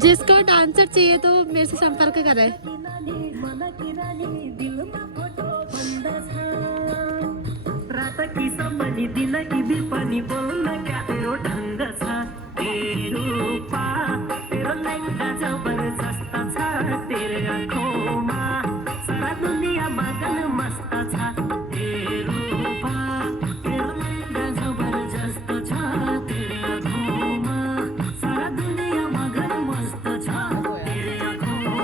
जिसको डांसर चाहिए तो मेरे से संपर्क करें। रात की समझी दिन की भी पानी बोलना क्या तेरो ढंग सा तेरो पा तेरो लहंगा